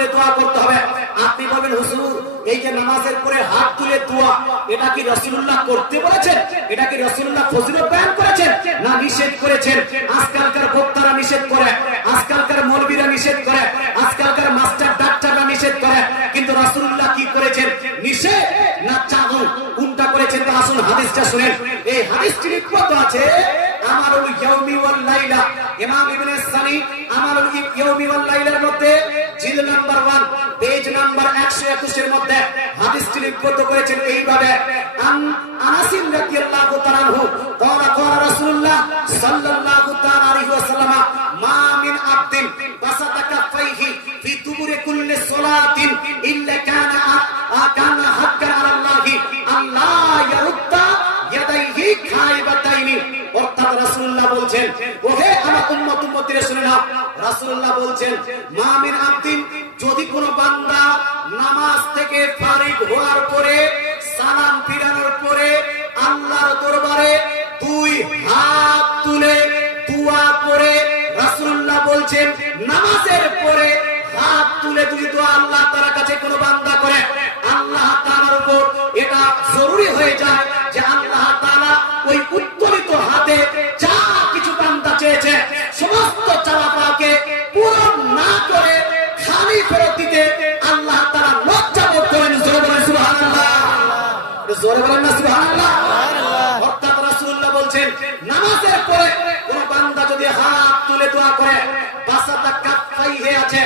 তুলে দোয়া করতে হবে। আপনি বলবেন, হুজুর, এই যে নামাজের পরে হাত তুলে দোয়া, এটা কি রসুল্লাহ করতে বলেছেন? এটা কি রসুল্লাহ ফজিলত বয়ান করেছেন? না নিষেধ করেছেন? আজকালকার বক্তারা নিষেধ করে, আজকালকার মৌলবীরা নিষেধ করে, আজকালকার মাস্টার ডাক্তাররা নিষেধ করে। কিন্তু রসুল্লাহ কি করেছেন? নিষেধ না চাগু কোনটা করেছেন? তো আসুন, হাদিসটা শুনেন। এই হাদিসটি লিখিত আছে আমারুল ইয়াউমি ওয়াল লাইলা। ইমাম ইবনে সানি আমারুল ইয়াউমি ওয়াল লাইলার মধ্যে জিল নাম্বার 1 পেজ নাম্বার 121 এর মধ্যে হাদিসটি লিপিবদ্ধ করেছেন এইভাবে, আন উম্মত শুনে নাও। রাসূলুল্লাহ বলছেন, মা আবদিন, যদি কোন বান্দা নামাজ থেকে ফারিগ হওয়ার পরে, সালাম ফিরানোর পরে আল্লাহর দরবারে দুই হাত তুলে দোয়া করে, রাসূলুল্লাহ বলছেন, নামাজের পরে হাত তুলে যদি দোয়া আল্লাহ তাআলার কাছে কোনো বান্দা করে, আল্লাহ তাআলার উপর এটা জরুরি হয়ে যায় অর্থাৎ রাসূলুল্লাহ বলছেন নামাজের পরে কোন বান্দা যদি হাত তুলে দোয়া করে বাসাতা কাফাই হয়ে আছে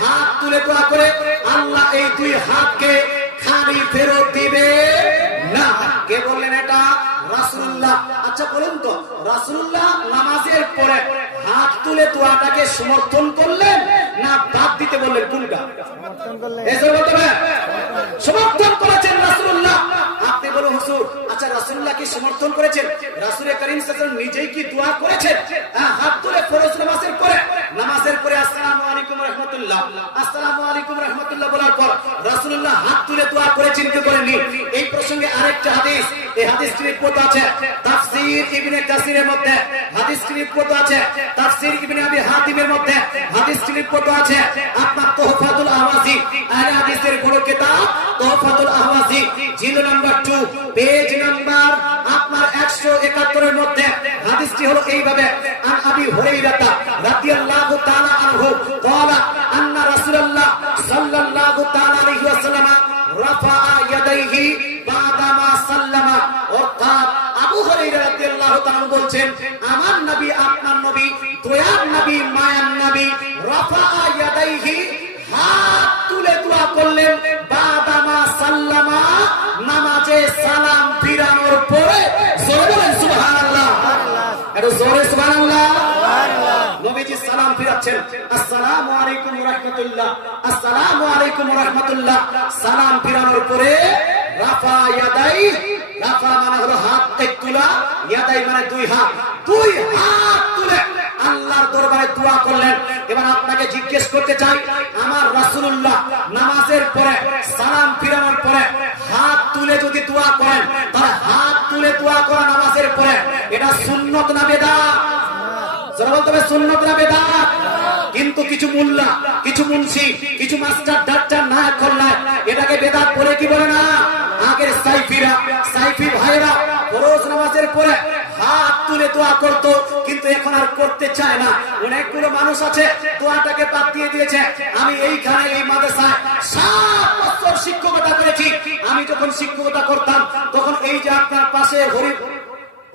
হাত তুলে দোয়া করে আল্লাহ এই দুই হাতকে খালি ফেরত দিবে না। কে বললেন এটা? রাসূলুল্লাহ। আচ্ছা বলুন তো রাসূলুল্লাহ নামাজের পরে হাত তুলে দোয়াটাকে সমর্থন করলেন না বাদ দিতে বললেন? কোনটা? সমর্থন করেছেন রাসূলুল্লাহ। আপনি বলো হুসুর আচ্ছা রাসুল্লাহ কি সমর্থন করেছেন? রাসুলের করিম সাজন নিজেই কি দোয়া করেছেন? হ্যাঁ, হাত তুলে ফরজ নামাজের পরে। নামাজের পরে আসসালামু আলাইকুম রাহমাতুল্লাহ। আসসালামু আলাইকুম রাহমাতুল্লাহ বলার পর রাসুল্লাহ হাত তুলে দোয়া করেছেন কি করেননি এই প্রসঙ্গে আরেকটা হাদিস এই হাদিসটি রিপোর্ট আছে। তাফসীর তাফসীর ইবনে কাসিরের মধ্যে, হাদিস রিপোর্ট আছে? তাফসীর ইবনে আবি হাতিমের মধ্যে হাদিস রিপোর্ট আছে? আপনার তোহফাতুল আহওয়াজি, আহলে হাদিসের বড় কিতাব, তোহফাতুল আহওয়াজি, জিল নাম্বার 2 পেজ নাম্বার আপনার 171 এর মধ্যে হাদিসটি হলো এইভাবে, আন আবি হুরাইরাতা রাদিয়াল্লাহু তাআলা আনহু ক্বালা আন্না রাসূলুল্লাহ সাল্লাল্লাহু তাআলা আলাইহি ওয়াসাল্লাম রাফা ইয়াদাইহি তাআলা বলছেন, আমার নবী, আপনার নবী নবী নবী হাত তুলে দোয়া করলেন সাল্লামা নামাজে সালাম ফিরানোর পরে সুবহানাল্লাহ। এটা জোরে সুবহানাল্লাহ। সালাম ফিরাচ্ছেন, আসসালামু আলাইকুম রাহমাতুল্লাহ। আসসালামু আলাইকুম সালাম ফিরানোর পরে রাফা ইয়াদাই, রাফা মানে হলো হাত এক তুলা, ইয়াদাই মানে দুই হাত। দুই হাত তুলে আল্লাহর দরবারে দোয়া করলেন। এবার আপনাকে জিজ্ঞেস করতে চাই, আমার রাসূলুল্লাহ নামাজের পরে, সালাম ফিরানোর পরে হাত তুলে যদি দোয়া করেন, তাহলে হাত তুলে দোয়া করা নামাজের পরে এটা সুন্নত না বেদাত? যারা সুন্নত না বেদাত? কিন্তু কিছু মুল্লা, কিছু মুন্সি, কিছু মাস্টার, ডাক্তার না করলে এটাকে বেদাত বলে কি বলে না? আগের সাইফিরা, সাইফি ভাইরা ফরজ নামাজের পরে হাত তুলে দোয়া করতো, কিন্তু এখন আর করতে চায় না। অনেকগুলো মানুষ আছে, দোয়াটাকে বাদ দিয়ে দিয়েছে। আমি এইখানে, এই মাদ্রাসায় সাত বছর শিক্ষকতা করেছি। আমি যখন শিক্ষকতা করতাম, তখন এই যে আপনার পাশে হরি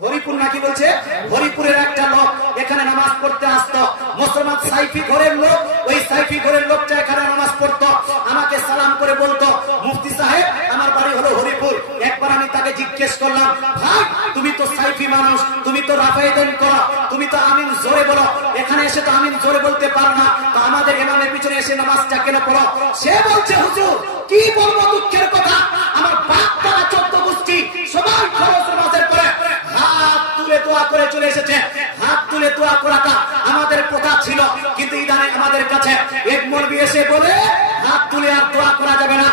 হরিপুর নাকি বলছে? হরিপুরের একটা লোক এখানে নামাজ পড়তে আসতো। মুসলমান সাইফি ঘরের লোক, ওই সাইফি ঘরের লোকটা এখানে নামাজ পড়তো। আমাকে সালাম করে বলতো, মুফতি সাহেব, আমার বাড়ি হলো হরিপুর। একবার আমি তাকে জিজ্ঞেস করলাম, ভাই, তুমি তো সাইফি মানুষ, তুমি তো রাফাইদেন করো, তুমি তো আমিন জোরে বলো। এখানে এসে তো আমিন জোরে বলতে পারো না। তো আমাদের ইমামের পিছনে এসে নামাজটা কেন পড়ো? সে বলছে, হুজুর, কি বলব দুঃখের কথা? আমার বাপ দাদা চোদ্দ গোষ্ঠী সবাই খরচ নামাজের পরে হাত তুলে দোয়া করে চলে এসেছে। আমাদের প্রথা ছিল, কিন্তু ইদানে আমাদের কাছে এক মরবি এসে বলে, হাত তুলে আর দোয়া করা যাবে না।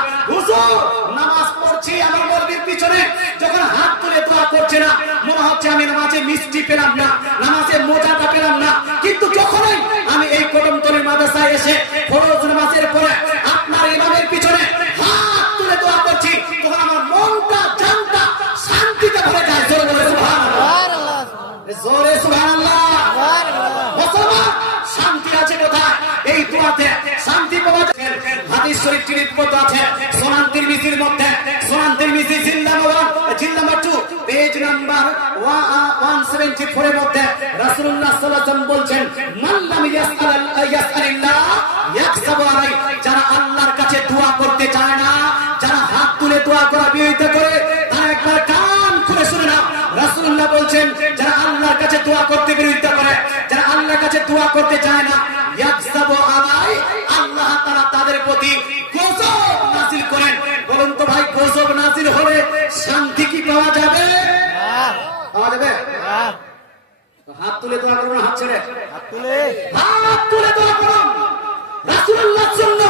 নামাজ পড়ছি, আমার মরবির পিছনে যখন হাত তুলে দোয়া করছে না, মনে হচ্ছে আমি নামাজে মিষ্টি পেলাম না, নামাজে মজাটা পেলাম না, কিন্তু যখনই আমি এই কদমতলের মাদ্রাসায় এসে শরীফটি লিপিবদ্ধ আছে। সোনান তিরমিজির মধ্যে। সোনান তিরমিজি জিন্দাবাদ। জিল নাম্বার 2 পেজ নাম্বার 174 এর মধ্যে রাসূলুল্লাহ সাল্লাল্লাহু বলছেন, মান লাম ইয়াসআল যারা আল্লাহর কাছে দোয়া করতে চায় না, যারা হাত তুলে দোয়া করা বিরোধিতা করে, তারা একবার কান খুলে শুনে না রাসূলুল্লাহ বলছেন, যারা আল্লাহর কাছে দোয়া করতে বিরোধিতা করে, যারা আল্লাহর কাছে দোয়া করতে চায় হাত তুলে দোয়া করুন হাত ছেড়ে। হাত তুলে। হাত তুলে দোয়া করুন রাসূলুল্লাহর জন্য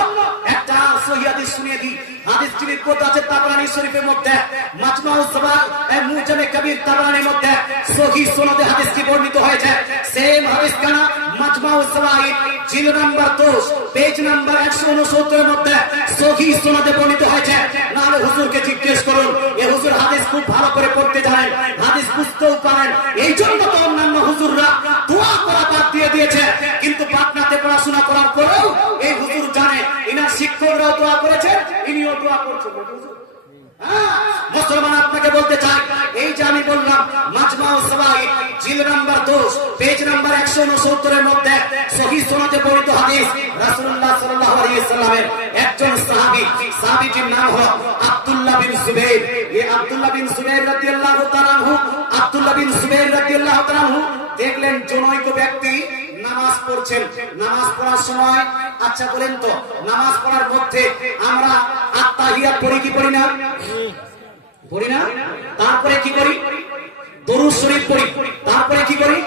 একটা সহিহ হাদিস শুনিয়ে দিই। হাদিসটি রিপোর্ট আছে তাবরানী শরীফের মধ্যে। মাজমাউস সাবাল এই মুজামে কবির তাবরানীর মধ্যে সহিহ সনদে হাদিসটি বর্ণিত হয়েছে। সেম হাদিস কানা মাজমাউস সাবাইদ জিল নাম্বার 2 পেজ নাম্বার 169 এর মধ্যে সহিহ সনদে বর্ণিত হয়েছে। নাহলে হুজুরকে জিজ্ঞেস করুন এই হুজুর হাদিস খুব ভালো করে পড়তে জানেন। হাদিস বুঝতেও পারেন এই জন্য তো অন্যান্য হুজুররা দোয়া করা বাদ দিয়ে দিয়েছে। কিন্তু পাটনাতে পড়াশোনা করার পরেও এই হুজুর জানে। ইনার শিক্ষকরাও দোয়া করেছে ইনিও দোয়া করছেন। হ্যাঁ, মুসলমান আপনাকে বলতে চাই এই যে আমি বললাম মাজমাউ সবাই জিল নাম্বার 2 পেজ নাম্বার 169 এর মধ্যে সহিহ সনদে বর্ণিত হাদিস রাসূলুল্লাহ সাল্লাল্লাহু আলাইহি সাল্লামের একজন সাহাবী। সাহাবীটির নাম হলো আব্দুল্লাহ বিন সুবাইর এই আব্দুল্লাহ বিন সুবাইর রাদিয়াল্লাহু তাআলা বিন সুবাইর রাদিয়াল্লাহু তাআলা দেখলেন জনৈক ব্যক্তি নামাজ পড়ছেন। নামাজ পড়ার সময় আচ্ছা বলেন তো নামাজ পড়ার মধ্যে আমরা আত্মাহিয়াত পড়ি কি পড়ি না? পড়ি না? তারপরে কি করি? দরুদ শরীফ পড়ি। তারপরে কি করি?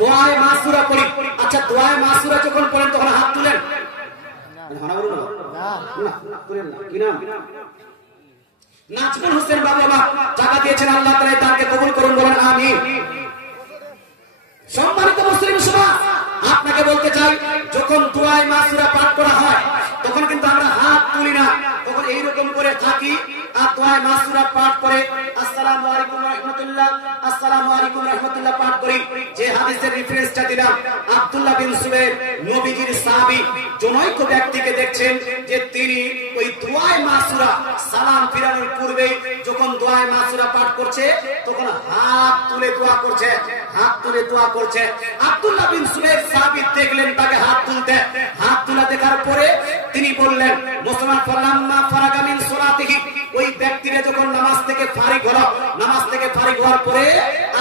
দোয়ায় মাসুরা পড়ি। আচ্ছা দোয়ায় মাসুরা যখন পড়েন তখন হাত তুলেন? নাজমুল হোসেন বাবা টাকা দিয়েছেন আল্লাহ আমিন সম্মানিত মুসলিম সভা, আপনাকে বলতে চাই, যখন দোয়ায় মাসুরা পাঠ করা হয়, তখন কিন্তু আমরা হাত তুলি না, তখন এইরকম করে থাকি। আর মাসুরা পাঠ করে, আসসালামু আলাইকুম রাহমাতুল্লাহ, আসসালামু আলাইকুম রাহমাতুল্লাহ পাঠ করি। যে হাদিসের রেফারেন্সটা দিলাম, আব্দুল্লাহ বিন সুবাইর নবীজির সাহাবী, জনৈক ব্যক্তিকে দেখছেন যে তিনি ওই দোয়ায় মাসুরা সালাম ফিরানোর পূর্বে যখন দোয়ায় মাসুরা পাঠ করছে, তখন হাত তুলে দোয়া করছে, হাত তুলে দোয়া করছে। আব্দুল্লাহ বিন সুবাইর সাহাবী দেখলেন তাকে হাত তুলতে। হাত তুলা দেখার পরে তিনি বললেন, মুসলমান ফালাম্মা ফারাগা মিন সালাতিহি। ওই ব্যক্তিরা যখন নামাজ থেকে ফারিগ হলো, নামাজ থেকে ফারিগ হওয়ার পরে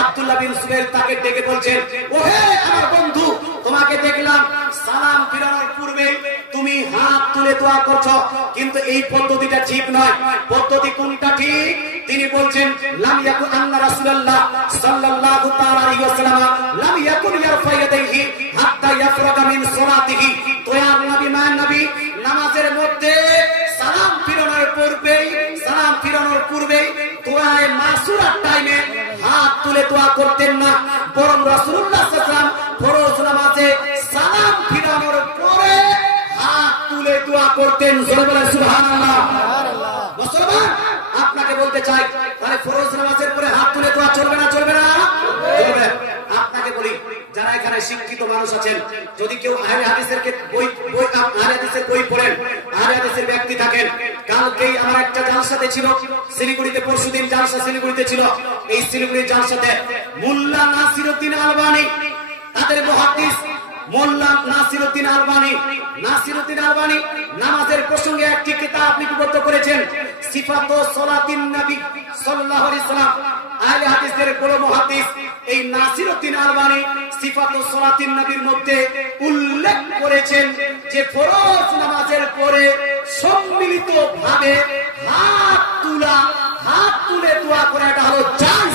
আব্দুল্লাহ বিন সুবাইর তাকে ডেকে বলছেন, ওহে আমার বন্ধু, তোমাকে দেখলাম, সালাম ফিরানোর পূর্বে তুমি হাত তুলে দোয়া করছ, কিন্তু এই পদ্ধতিটা ঠিক নয়। পদ্ধতি কোনটা ঠিক? তিনি বলছেন, লাম ইয়াকুন আন্না রাসূলুল্লাহ সাল্লাল্লাহু তাআলা আলাইহি ওয়াসাল্লাম, লাম ইয়াকুন ইয়ারফা ইয়াদাইহি হাত্তা ইয়াফরাগা মিন সালাতিহি। দয়ার নবী, মায়ের নবী, নামাজের মধ্যে দোয়া করতেন না। বরং রাসূলুল্লাহ সাল্লাল্লাহু আলাইহি ফরজ নামাজে সালাম ফিরানোর পরে হাত তুলে দোয়া করতেন। সুবহানাল্লাহ। মুসলমান আপনাকে বলতে চাই তাহলে ফরজ নামাজের পরে হাত তুলে দোয়া চলবে না চলবে না? চলবে। এখানে শিক্ষিত মানুষ আছেন। যদি কেউ আহলে হাদিসের বই বই, আহলে হাদিসের বই পড়েন, আহলে হাদিসের ব্যক্তি থাকেন। কালকেই আমার একটা জালসাতে ছিল, শিলিগুড়িতে, পরশুদিন জালসা শিলিগুড়িতে ছিল। এই শিলিগুড়ির জালসাতে মোল্লা নাসিরউদ্দিন আলবানী, তাদের মুহাদ্দিস মোল্লা নাসিরউদ্দিন আলবানী। নাসিরউদ্দিন আলবানী নামাজের প্রসঙ্গে একটি কিতাব লিপিবদ্ধ করেছেন। সিফাত সলাতিন নবী সাল্লাল্লাহু আলাইহি সাল্লাম। আহলে হাদিসের বড় মুহাদ্দিস এই নাসিরউদ্দিন আলবানী সিফাত সলাতিন নবীর মধ্যে উল্লেখ করেছেন যে ফরজ নামাজের পরে সম্মিলিত ভাবে হাত তুলা, হাত তুলে দোয়া করা, এটা হলো জায়েজ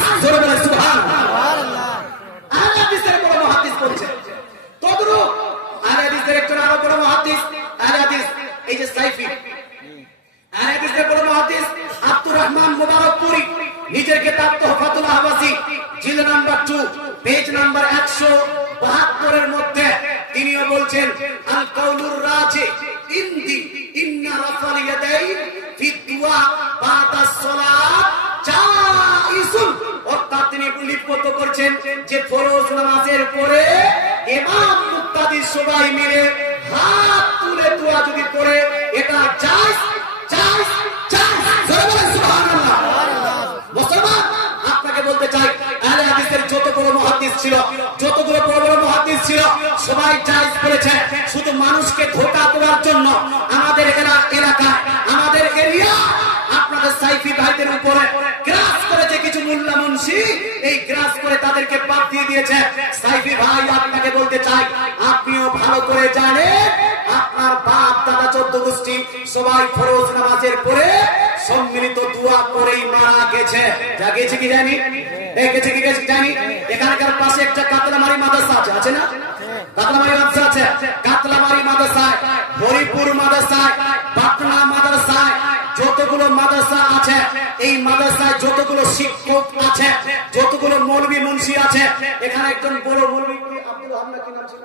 করছেন যে ফরজ নামাজের পরে ইমাম মুক্তাদি সবাই মিলে হাত তুলে দোয়া যদি করে, এটা মুসলমান, আপনাকে বলতে চাই যত সবাই জায়েজ শুধু মানুষকে ধোকা দেওয়ার জন্য আমাদের এলা- এলাকায়, আমাদের এরিয়া আপনাদের সাইফি ভাইদের উপরে গ্রাস করেছে কিছু মোল্লা মুন্সি, এই গ্রাস করে তাদেরকে বাদ দিয়ে দিয়েছে। সাইফি ভাই আপনাকে বলতে চাই, আপনিও ভালো করে জানেন, আপনার বাপ, দাদা চোদ্দ গোষ্ঠী সবাই ফরজ নামাজের পরে সম্মিলিত দোয়া করেই মারা গেছে। যা গেছে কি জানি? গেছে কি গেছে জানি? এখানকার পাশে একটা কাতলামারি মাদ্রাসা আছে আছে না? কাতলামারি মাদ্রাসা আছে? কাতলামারি মাদ্রাসায়, হরিপুর মাদ্রাসায়, পাটনা মাদ্রাসায় যতগুলো মাদ্রাসা আছে, এই মাদ্রাসায় যতগুলো শিক্ষক আছে, যতগুলো মৌলবী মুন্সি আছে, এখানে একজন বড় মৌলবী আব্দুল রহমান কি নাম ছিল?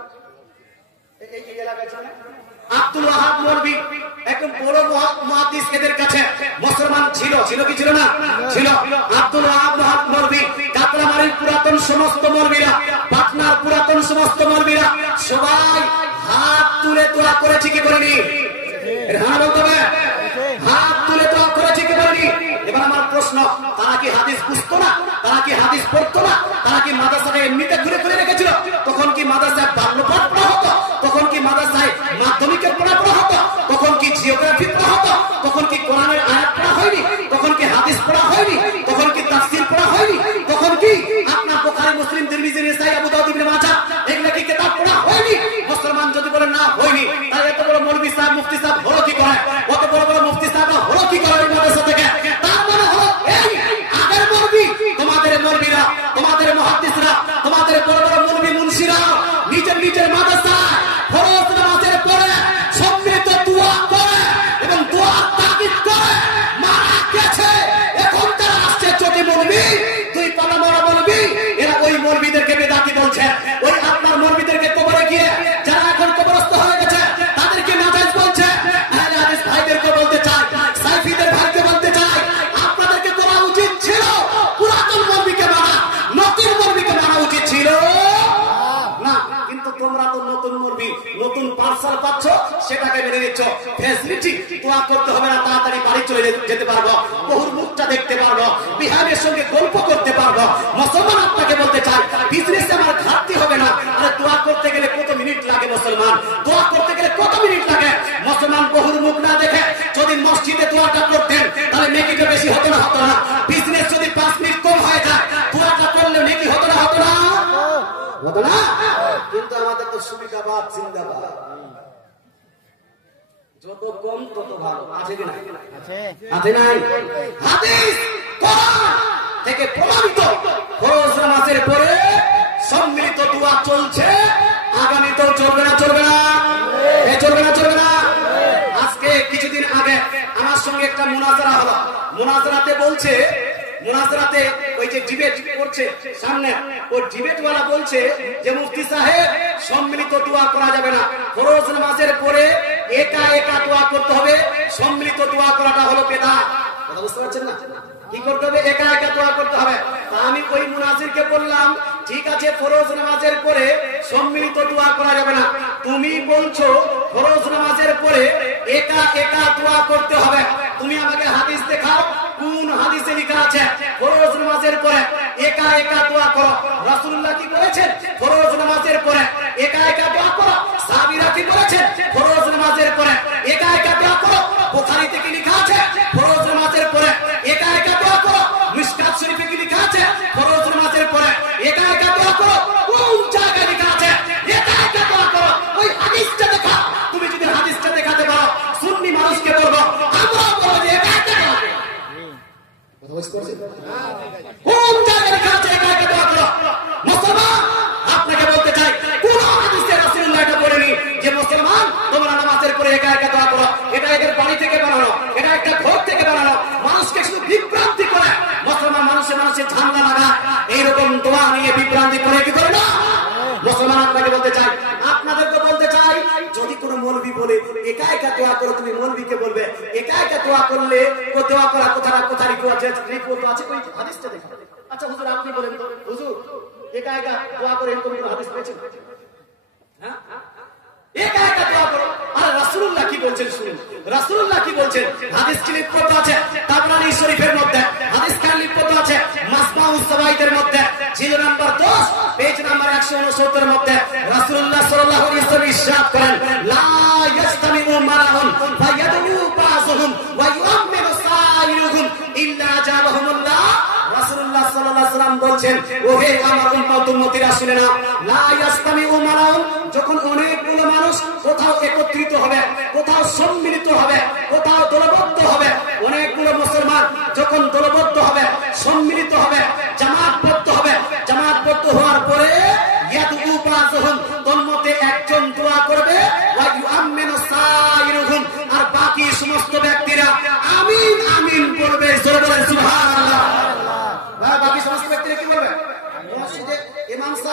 আব্দুল ওয়াহাব মৌলবী একদম বড় মহা- মুহাদ্দিস এদের কাছে মুসলমান ছিল ছিল কি ছিল না? ছিল। আব্দুল ওয়াহাব মহা- মৌলবী কাতরামারির পুরাতন সমস্ত মৌলবীরা, পাটনার পুরাতন সমস্ত মৌলবীরা, সবাই হাত তুলে দোয়া করেছে কি করেনি হ্যাঁ বলতে হবে। প্রশ্ন, তারা কি হাদিস বুঝতো না? তারা কি হাদিস পড়তো না? তারা কি মাদ্রাসাটা এমনিতে ঘুরে ঘুরে রেখেছিল? তখন কি মাদ্রাসায় বাল্যপাঠ পড়া হতো? তখন কি মাদ্রাসায় মাধ্যমিকের পড়া পড়া হতো? তখন কি জিওগ্রাফি পড়া হতো? তখন কি কোরআনের আয়াত পড়া হয়নি? ফ্যাসিলিটি দোয়া করতে হবে না, তাড়াতাড়ি বাড়ি চলে যেতে পারব। বহুর মুখটা দেখতে পারব। বিহারের সঙ্গে গল্প করতে পারব। মুসলমান আপনাকে বলতে চাই বিজনেস আমার ঘাটতি হবে না। আরে দোয়া করতে গেলে কত মিনিট লাগে মুসলমান? দোয়া করতে গেলে কত মিনিট লাগে? মুসলমান বহুর মুখ না দেখে যদি মসজিদে দোয়াটা করতেন, তাহলে মেকিটা বেশি হতো না হতো না। যত কম তত ভালো। আছে কি না আছে। নাই? হাদিস কোরআন থেকে প্রমাণিত। ফরজ নামাজের পরে সম্মিলিত দোয়া চলছে। আগামীতেও চলবে না চলবে না? এ চলবে না চলবে না? আজকে কিছুদিন আগে আমার সঙ্গে একটা মুনাজারা হলো। মুনাজারাতে বলছে মুনাজারাতে ওই যে ডিবেট করছে সামনে ওয়ালা বলছে যে, মুফতি সাহেব, সম্মিলিত দোয়া করা যাবে না। ফরজ নামাজের পরে একা একা দোয়া করতে হবে। সম্মিলিত দোয়া করাটা হলো কথা বুঝতে পারছেন না? কি করতে হবে? একা একা দোয়া করতে হবে। তা আমি ওই মুনাজিরকে বললাম, ঠিক আছে, ফরজ নামাজের পরে সম্মিলিত দোয়া করা যাবে না। তুমি বলছো ফরজ নামাজের পরে একা একা দোয়া করতে হবে। তুমি আমাকে হাদিস দেখাও কোন হাদিসে লেখা আছে ফরজ নামাজের পরে একা একা দোয়া কোয়া করলে কোয়া করা কোথারা কোথায় কোয়া যে কোয়া আছে কই? হাদিসটা দেখো। আচ্ছা হুজুর, আপনি বলেন তো। হুজুর, একা একা কোয়া করে এরকম হাদিস পেয়েছেন? হ্যাঁ? একা একা দোয়া করো? আর রাসূলুল্লাহ কি বলছেন শুনুন। রাসূলুল্লাহ কি বলছেন? হাদিস কি লিপিবদ্ধ আছে? তাবরানি শরীফের মধ্যে। হাদিস খান লিপিবদ্ধ আছে? মাসমাউ সাবাইদের মধ্যে। জিলো নাম্বার 10 পেজ নাম্বার 169 মধ্যে। রাসূলুল্লাহ সাল্লাল্লাহু আলাইহি ওয়াসাল্লাম ইরশাদ করেন। লা হওয়ার পরে একজন আর বাকি সমস্ত ব্যক্তিরা আমিন আমিন বলবে সুবহানাল্লাহ ভাই, বাকি সমস্ত ব্যক্তিরা কি বলবে মসজিদে ইমাম সাহেব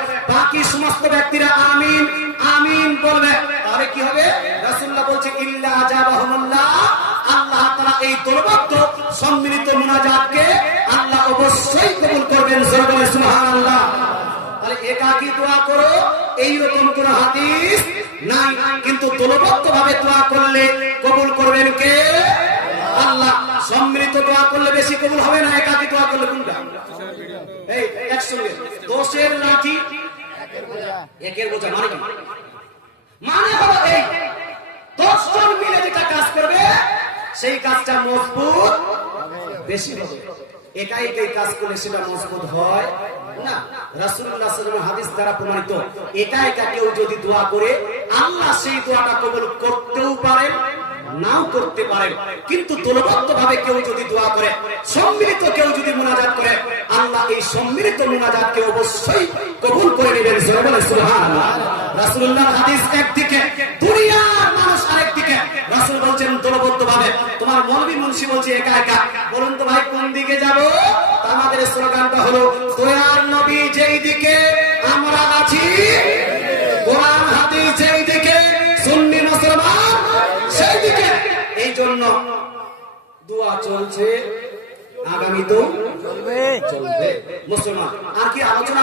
বাকি সমস্ত ব্যক্তিরা আমিন আমিন বলবে। তাহলে কি হবে? রাসূলুল্লাহ বলছে আল্লাহ তাআলা এই দলবদ্ধ, সম্মিলিত মুনাজাতকে আল্লাহ অবশ্যই কবুল করবেন একাকি দোয়া করো? করলে কবুল করবেন কে? আল্লাহ। দোয়া করলে বেশি হবে না করলে একের বোঝা। মানে মানে হলো এই, দশজন মিলে যেটা কাজ করবে, সেই কাজটা মজবুত বেশি হবে। একা একাই কাজ করলে সেটা মজবুত হয় না। হাদিস দ্বারা প্রমাণিত একা একা কেউ যদি দোয়া করে, আল্লাহ সেই দোয়াটা কবুল করতেও পারেন, নাও করতে পারেন। কিন্তু দলবদ্ধ ভাবে কেউ যদি দোয়া করে, সম্মিলিত কেউ যদি মনে তোমার মৌলভী মুন্সি বলছে, একা একা। বলুন তো ভাই, কোন দিকে যাব? আমাদের স্লোগানটা হলো, দয়ার নবী যেই দিকে আমরা আছি, কোরআন হাদিস যেই দিকে, সুন্নি মুসলমান সেই দিকে। এই জন্য দোয়া চলছে। আগামী তো চলবে চলবে মুসলমান আর কি আলোচনা?